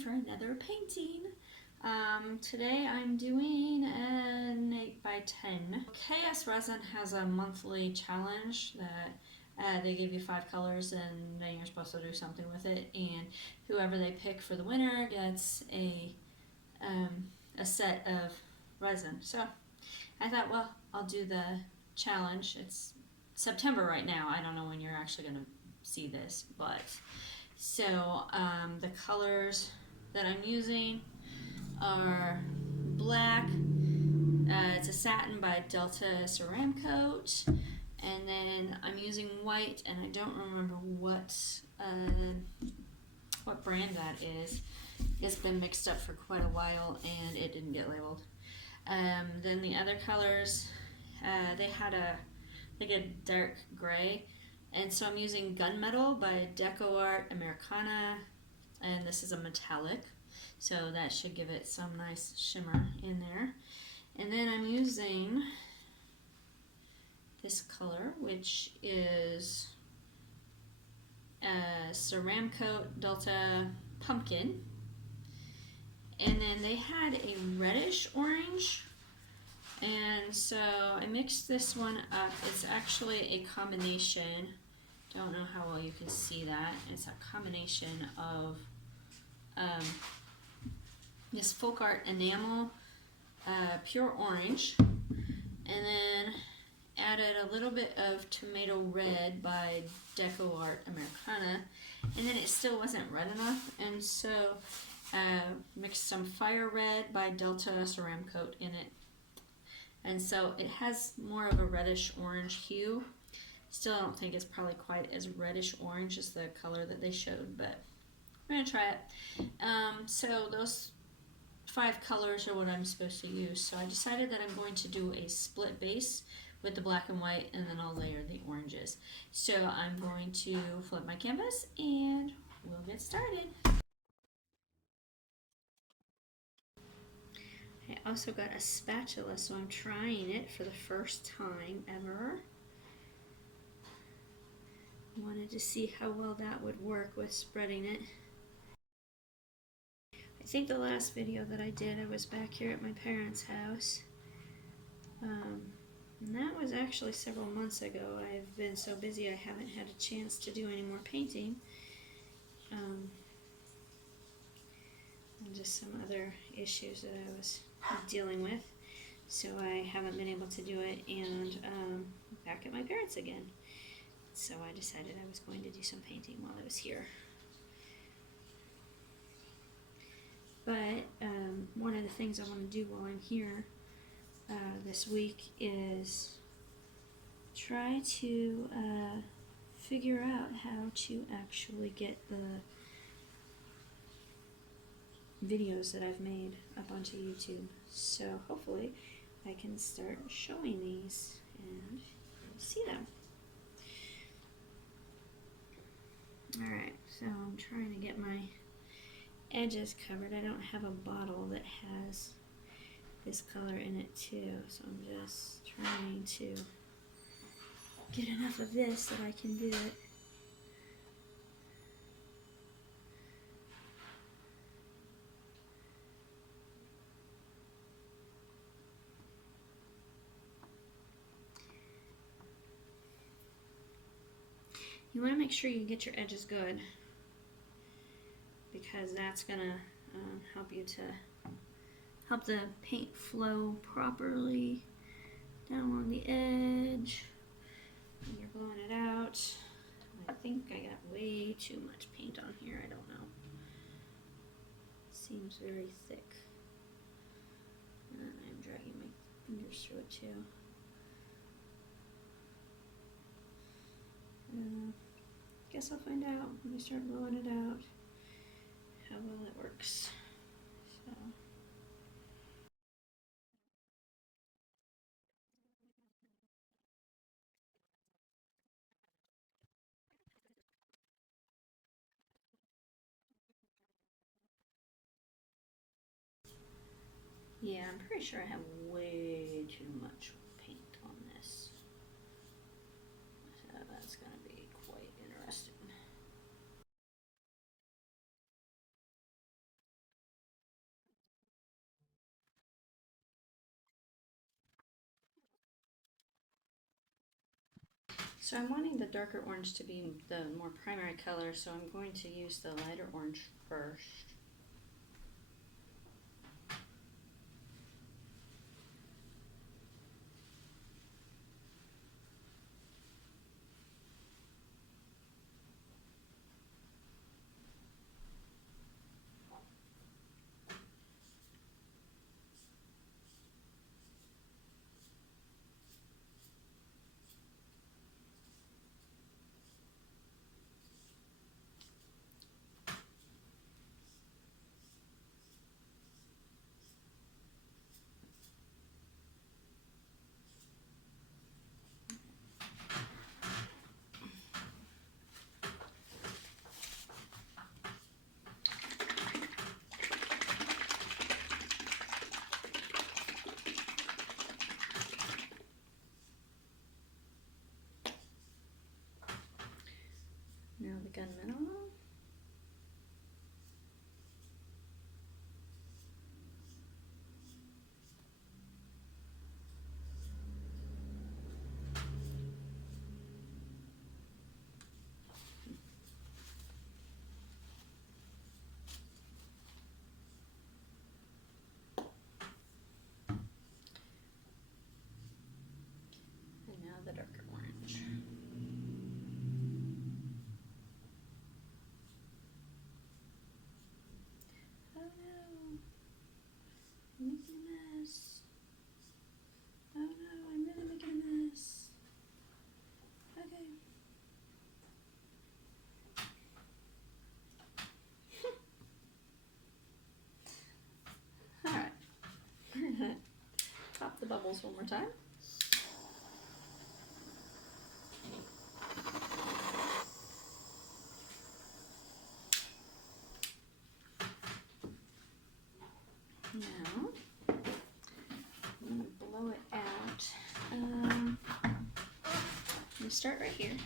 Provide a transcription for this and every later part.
for another painting. Today I'm doing an 8x10. KS Resin has a monthly challenge that they give you 5 colors and then you're supposed to do something with it, and whoever they pick for the winner gets a set of resin. So I thought, well, I'll do the challenge. It's September right now. I don't know when you're actually going to see this, but so the colors that I'm using are black. It's a satin by Delta Ceramcoat, and then I'm using white, and I don't remember what brand that is. It's been mixed up for quite a while and it didn't get labeled. Then the other colors, they had like a dark gray, and so I'm using Gunmetal by DecoArt Americana, and this is a metallic, so that should give it some nice shimmer in there. And then I'm using this color, which is Ceramcoat Delta Pumpkin, and then they had a reddish orange, and so I mixed this one up. It's actually a combination, don't know how well you can see that. It's a combination of this FolkArt Enamel pure orange, and then added a little bit of tomato red by DecoArt Americana, and then it still wasn't red enough, and so mixed some fire red by Delta Ceramcoat in it, and so it has more of a reddish orange hue. Still, I don't think it's probably quite as reddish orange as the color that they showed, but we're gonna try it. So those 5 colors are what I'm supposed to use. So I decided that I'm going to do a split base with the black and white, and then I'll layer the oranges. So I'm going to flip my canvas and we'll get started. I also got a spatula, so I'm trying it for the first time ever. Wanted to see how well that would work with spreading it. I think the last video that I did, I was back here at my parents' house. And that was actually several months ago. I've been so busy I haven't had a chance to do any more painting. And just some other issues that I was dealing with. So I haven't been able to do it, and back at my parents' again. So I decided I was going to do some painting while I was here. But one of the things I want to do while I'm here this week is try to figure out how to actually get the videos that I've made up onto YouTube. So hopefully I can start showing these and you'll see them. Alright, so I'm trying to get my edges covered. I don't have a bottle that has this color in it too, so I'm just trying to get enough of this that I can do it. You want to make sure you get your edges good, because that's going to help you to help the paint flow properly down along the edge when you're blowing it out. I think I got way too much paint on here, I don't know. Seems very thick. And I'm dragging my fingers through it too. Guess I'll find out when I start blowing it out how well it works. So. Yeah, I'm pretty sure I have way too much paint on this. So that's going to be quite interesting. So I'm wanting the darker orange to be the more primary color, so I'm going to use the lighter orange first. Now the gunmetal. And now the darker orange. Oh no, I'm making a mess. Oh no, I'm really making a mess. Okay. Alright. We're gonna pop the bubbles one more time. Now, I'm going to blow it out. I'm going to start right here.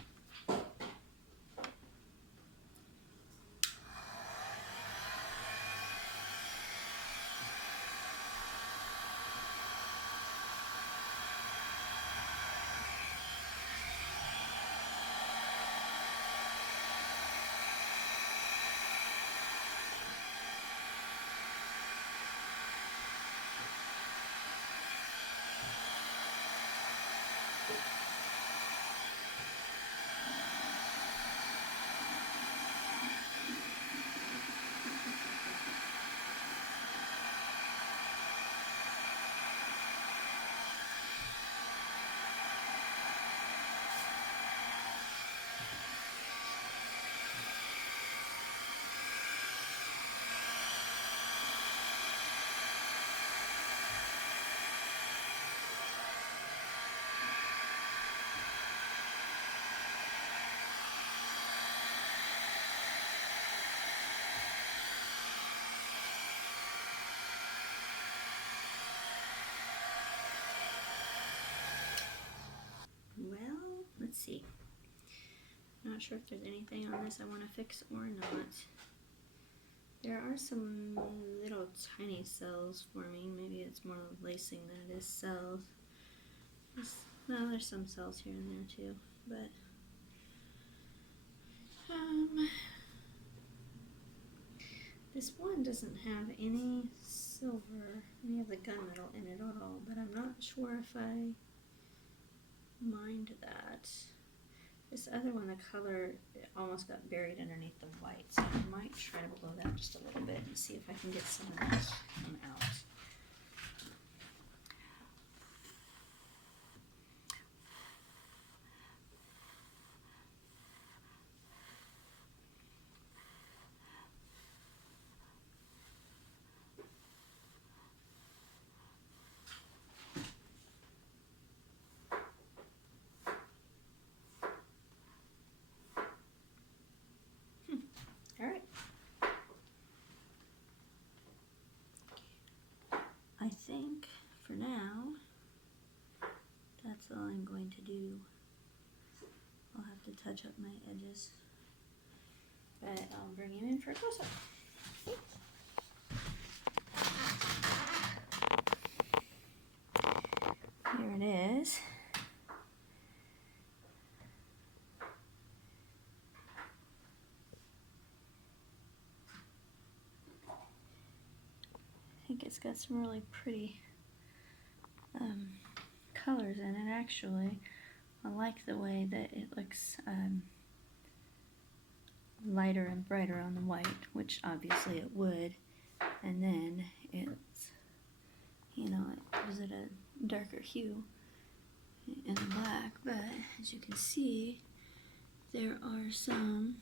Well, let's see. Not sure if there's anything on this I want to fix or not. There are some little tiny cells forming. Maybe it's more lacing than it is cells. Well, there's some cells here and there too, but this one doesn't have any silver, any of the gunmetal in it at all, but I'm not sure if I mind that. This other one, the color almost got buried underneath the white, so I might try to blow that just a little bit and see if I can get some of that to come out. Alright. I think for now, that's all I'm going to do. I'll have to touch up my edges, but I'll bring you in for a close-up. Here it is. think it's got some really pretty colors in it, actually. I like the way that it looks lighter and brighter on the white, which obviously it would, and then it's, you know, it gives it a darker hue in the black. But as you can see, there are some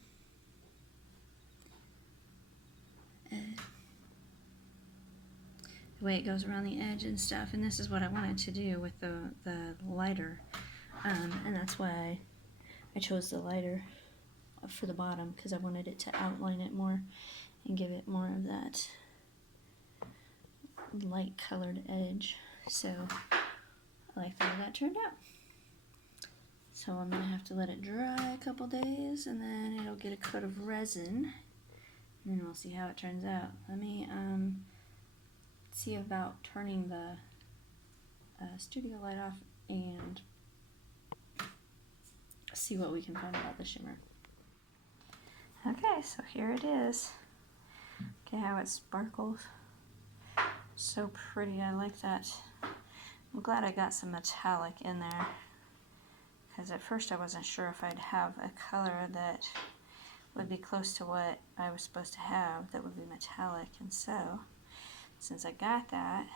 the way it goes around the edge and stuff, and this is what I wanted to do with the lighter, and that's why I chose the lighter for the bottom, because I wanted it to outline it more and give it more of that light colored edge. So I like the way that turned out. So I'm gonna have to let it dry a couple days, and then it'll get a coat of resin, and then we'll see how it turns out. Let me see about turning the studio light off and see what we can find about the shimmer. Okay, so here it is. Okay, how it sparkles. So pretty, I like that. I'm glad I got some metallic in there, because at first I wasn't sure if I'd have a color that would be close to what I was supposed to have that would be metallic, and so since I got that,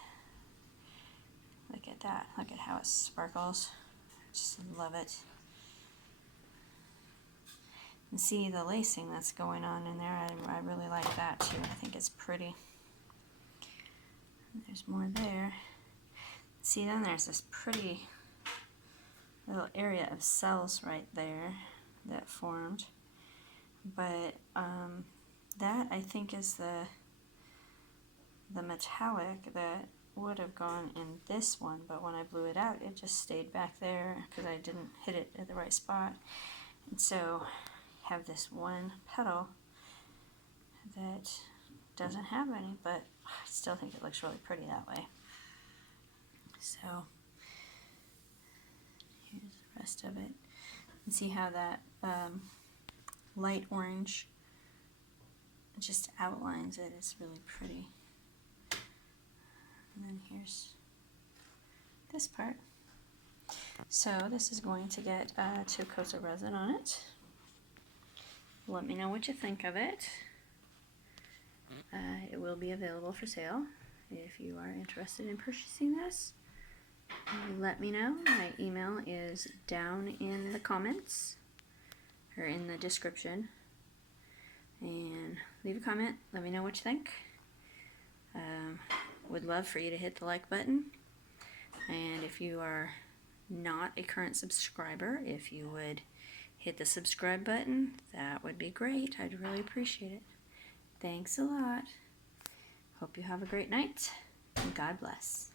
look at that, look at how it sparkles. I just love it. And see the lacing that's going on in there, I really like that too. I think it's pretty. And there's more there. See, then there's this pretty little area of cells right there that formed. But that I think is the metallic that would have gone in this one, but when I blew it out, it just stayed back there because I didn't hit it at the right spot. And so I have this one petal that doesn't have any, but I still think it looks really pretty that way. So here's the rest of it. And see how that light orange just outlines it. It's really pretty. And then here's this part. So this is going to get 2 coats of resin on it. Let me know what you think of it. It will be available for sale if you are interested in purchasing this. Let me know. My email is down in the comments or in the description. And leave a comment. Let me know what you think. Would love for you to hit the like button. And if you are not a current subscriber, if you would hit the subscribe button, that would be great. I'd really appreciate it. Thanks a lot. Hope you have a great night, and God bless.